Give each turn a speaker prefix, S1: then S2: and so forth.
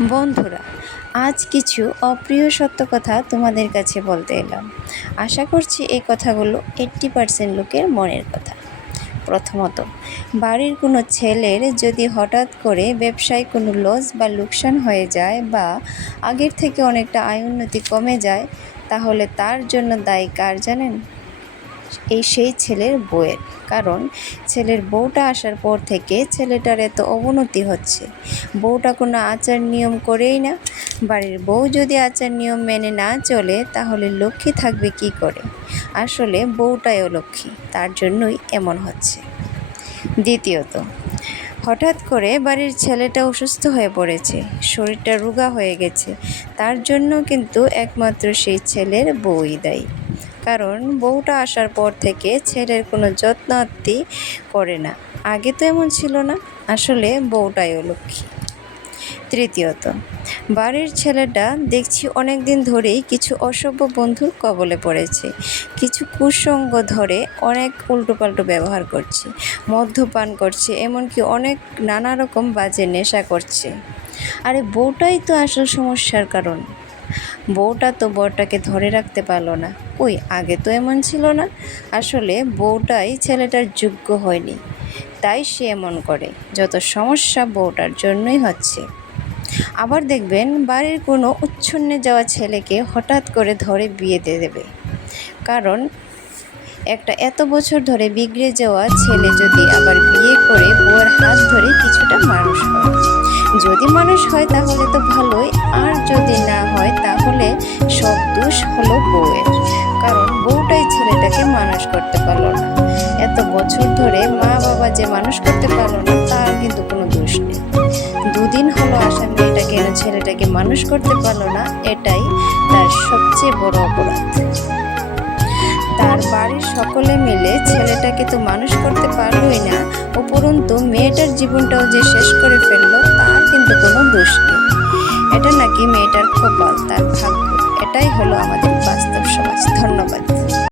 S1: বন্ধুরা, আজ কিছু অপ্রিয় সত্য কথা তোমাদের কাছে বলতে এলাম। আশা করছি এই কথাগুলো এইট্টি পার্সেন্ট লোকের মনের কথা। প্রথমত, বাড়ির কোনো ছেলের যদি হঠাৎ করে ব্যবসায় কোনো লস বা লোকসান হয়ে যায় বা আগের থেকে অনেকটা আয় উন্নতি কমে যায়, তাহলে তার জন্য দায়ী কার জানেন? এই সেই ছেলের বউয়ের। কারণ ছেলের বউটা আসার পর থেকে ছেলেটার এত অবনতি হচ্ছে। বউটা কোনো আচার নিয়ম করেই না। বাড়ির বউ যদি আচার নিয়ম মেনে না চলে, তাহলে লক্ষ্মী থাকবে কি করে? আসলে বউটাই অলক্ষ্মী, তার জন্যই এমন হচ্ছে। দ্বিতীয়ত, হঠাৎ করে বাড়ির ছেলেটা অসুস্থ হয়ে পড়েছে। শরীরটা রোগা হয়ে গেছে। তার জন্য কিন্তু একমাত্র সেই ছেলের বউই দায়ী। কারণ বউটা আসার পর থেকে ছেলের কোনো যত্ন আত্তি করে না। আগে তো এমন ছিল না, আসলে বউটাই অলক্ষ্মী তৃতীয়ত, বাড়ির ছেলেটা দেখছি অনেক দিন ধরেই কিছু অসভ্য বন্ধুর কবলে পড়েছে। কিছু কুসঙ্গ ধরে অনেক উল্টোপাল্টো ব্যবহার করছে, মদ্যপান করছে, এমনকি অনেক নানা রকম বাজে নেশা করছে। আরে বউটাই তো আসল সমস্যার কারণ। বউটা তো বরটাকে ধরে রাখতে পারল না। ওই, আগে তো এমন ছিল না। আসলে বউটাই ছেলেটার যোগ্য হয়নি। তাই সে এমন করে, যত সমস্যা বউটার জন্যই হচ্ছে। আবার দেখবেন বাড়ির কোনো উচ্ছন্নে যাওয়া ছেলেকে হঠাৎ করে ধরে বিয়ে দিয়ে দেবে। কারণ একটা এত বছর ধরে বিগড়ে যাওয়া ছেলে যদি আবার বিয়ে করে, বউয়ের হাত ধরে কিছুটা মানুষ হয়। যদি মানুষ হয় তাহলে হলো বউয়ের। কারণ বউটাই ছেলেটাকে মানুষ করতে পারল না। এত বছর ধরে মা বাবা যে মানুষ করতে পারল না, তার কিন্তু কোনো দোষ নেই। দুদিন হলো আসা মেয়েটা কেন ছেলেটাকে মানুষ করতে পারল না, এটাই তার সবচেয়ে বড় অপরাধ। তার বাড়ির সকলে মিলে ছেলেটাকে তো মানুষ করতে পারলোই না, উপরন্তু মেয়েটার জীবনটাও যে শেষ করে ফেলল, তার কিন্তু কোনো দোষ নেই। এটা নাকি মেয়েটার কপাল, তার ভাগ্য। এটাই হলো আমাদের